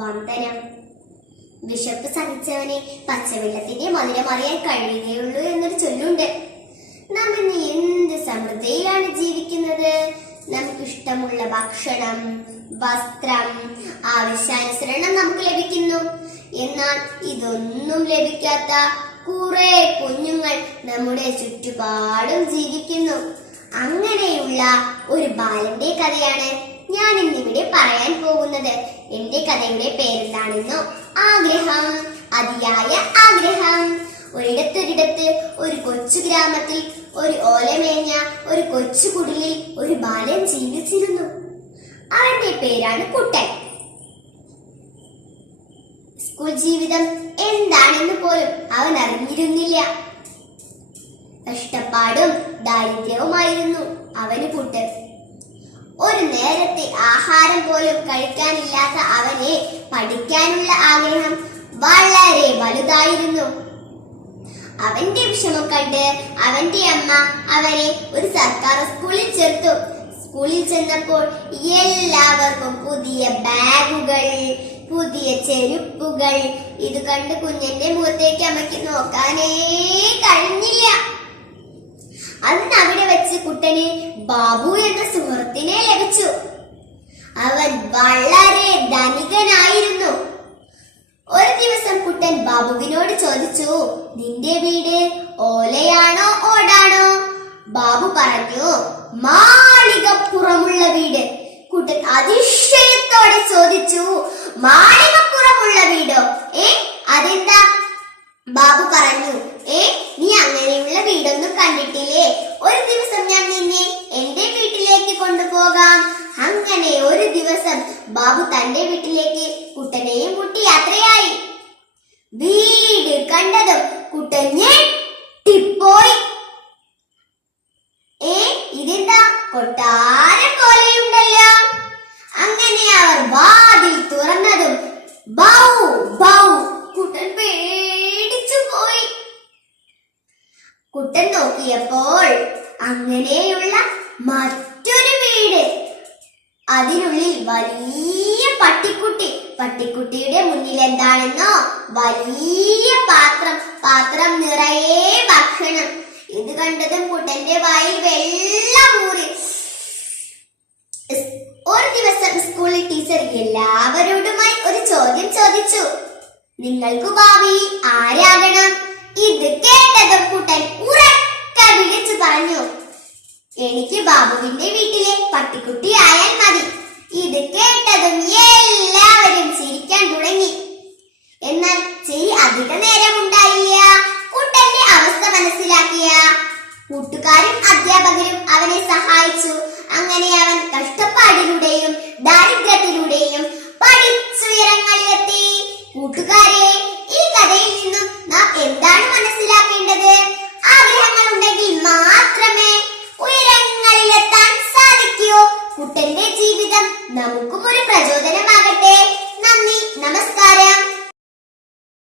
വന്ദനം. വിശപ്പ് സഹിച്ചവനെ പച്ചവെള്ളത്തിന്റെ മധുരമറിയാൻ കഴിയുകയുള്ളൂ എന്നൊരു ചൊല്ലുണ്ട്. നാം ഇന്ന് എന്ത് സമൃദ്ധിയിലാണ് ജീവിക്കുന്നത്. നമുക്കിഷ്ടമുള്ള ഭക്ഷണം, വസ്ത്രം, ആവശ്യാനുസരണം നമുക്ക് ലഭിക്കുന്നു. എന്നാൽ ഇതൊന്നും ലഭിക്കാത്ത കുറെ കുഞ്ഞുങ്ങൾ നമ്മുടെ ചുറ്റുപാടും ജീവിക്കുന്നു. അങ്ങനെയുള്ള ഒരു ബാലന്റെ കഥയാണ് ഞാൻ ഇന്നിവിടെ പറയാൻ പോകുന്നത്. എന്റെ കഥയുടെ പേരെന്താണെന്നോ? ആഗ്രഹം, അതിയായ ആഗ്രഹം. ഒരിടത്തൊരിടത്ത് ഒരു കൊച്ചു ഗ്രാമത്തിൽ ഒരു ഓലമേഞ്ഞ ഒരു കൊച്ചു കുടിലിൽ ഒരു ബാലൻ ജീവിച്ചിരുന്നു. അവന്റെ പേരാണ് കുട്ടൻ. സ്കൂൾ ജീവിതം എന്താണെന്ന് പോലും അവൻ അറിഞ്ഞിരുന്നില്ല. കഷ്ടപ്പാടും ദാരിദ്ര്യവുമായിരുന്നു അവന് പുട്ട്. ഒരു നേരത്തെ ആഹാരം പോലും കഴിക്കാനില്ലാത്ത അവനെ പഠിക്കാനുള്ള ആഗ്രഹം വളരെ വലുതായിരുന്നു. അവന്റെ വിഷമം കണ്ട് അവന്റെ അമ്മ അവനെ ഒരു സർക്കാർ സ്കൂളിൽ ചേർത്തു. സ്കൂളിൽ ചെന്നപ്പോൾ എല്ലാവർക്കും പുതിയ ബാഗുകൾ, പുതിയ ചെരുപ്പുകൾ. ഇത് കണ്ട് കുഞ്ഞന്റെ മുഖത്തേക്ക് അമ്മയ്ക്ക് നോക്കാനേ കഴിഞ്ഞില്ല. അന്ന് അവിടെ വെച്ച് കുട്ടന് ബാബു എന്ന സുഹൃത്തിനെ ലഭിച്ചു. അവൻ വളരെ ധനികനായിരുന്നു. ഒരു ദിവസം കുട്ടൻ ബാബുവിനോട് ചോദിച്ചു, നിന്റെ വീട് ഓലയാണോ ഓടാണോ? ബാബു പറഞ്ഞു, മാളികപ്പുറമുള്ള വീട്. കുട്ടൻ അതിശയത്തോടെ ചോദിച്ചു, മാളികപ്പുറമുള്ള വീടോ? അതെന്താ? ബാബു പറഞ്ഞു, നീ അങ്ങനെയുള്ള വീടൊന്നും കണ്ടിട്ടില്ലേ? ഒരു ദിവസം ഞാൻ നിന്നെ എന്റെ വീട്ടിലേക്ക് കൊണ്ടുപോകാം. അങ്ങനെ ഒരു ദിവസം ബാബു തന്റെ വീട്ടിലേക്ക് കുട്ടനെയും കൂട്ടി യാത്രയായി. വീട് കണ്ടതും കുട്ടൻ ഞെട്ടിപ്പോയി. ഇതെന്താ, കൊട്ടാരം പോലെയുണ്ടല്ലോ. അങ്ങനെ അവർ വാതിൽ തുറന്നതും ബൗ ബൗ, കുട്ടൻ പേടിച്ചു പോയി. കുട്ടൻ നോക്കിയപ്പോൾ അങ്ങനെയുള്ള മറ്റൊരു വീട്. അതിനുള്ളിൽ വലിയ പട്ടിക്കുട്ടി. പട്ടിക്കുട്ടിയുടെ മുന്നിൽ എന്താണെന്നോ? വലിയ പാത്രം നിറയെ ഭക്ഷണം. ഇത് കണ്ടതും കുട്ടന്റെ വായിൽ വെള്ളം ഊറി. ഒരു ദിവസം സ്കൂളിൽ ടീച്ചർ എല്ലാവരോടുമായി ഒരു ചോദ്യം ചോദിച്ചു, നിങ്ങൾക്ക് ഭാവി ആരാകണം? ഇത് കേട്ടതും കുട്ടൻ ഉറക്കെ വിളിച്ചു പറഞ്ഞു, എനിക്ക് ബാബുവിന്റെ വീട്ടിലെ പട്ടിക്കുട്ടി ആയാൽ മതി. ഇത് കേട്ടതും എല്ലാവരും ചിരിക്കാൻ തുടങ്ങി. എന്നാൽ ചിരി അധിക നേരം ഉണ്ടായില്ല. കുട്ടന്റെ അവസ്ഥ മനസ്സിലാക്കിയ കൂട്ടുകാരും അധ്യാപകരും അവനെ സഹായിച്ചു. അങ്ങനെ അവൻ കഷ്ടപ്പാടിലൂടെയും ദാരിദ്ര്യത്തിലൂടെയും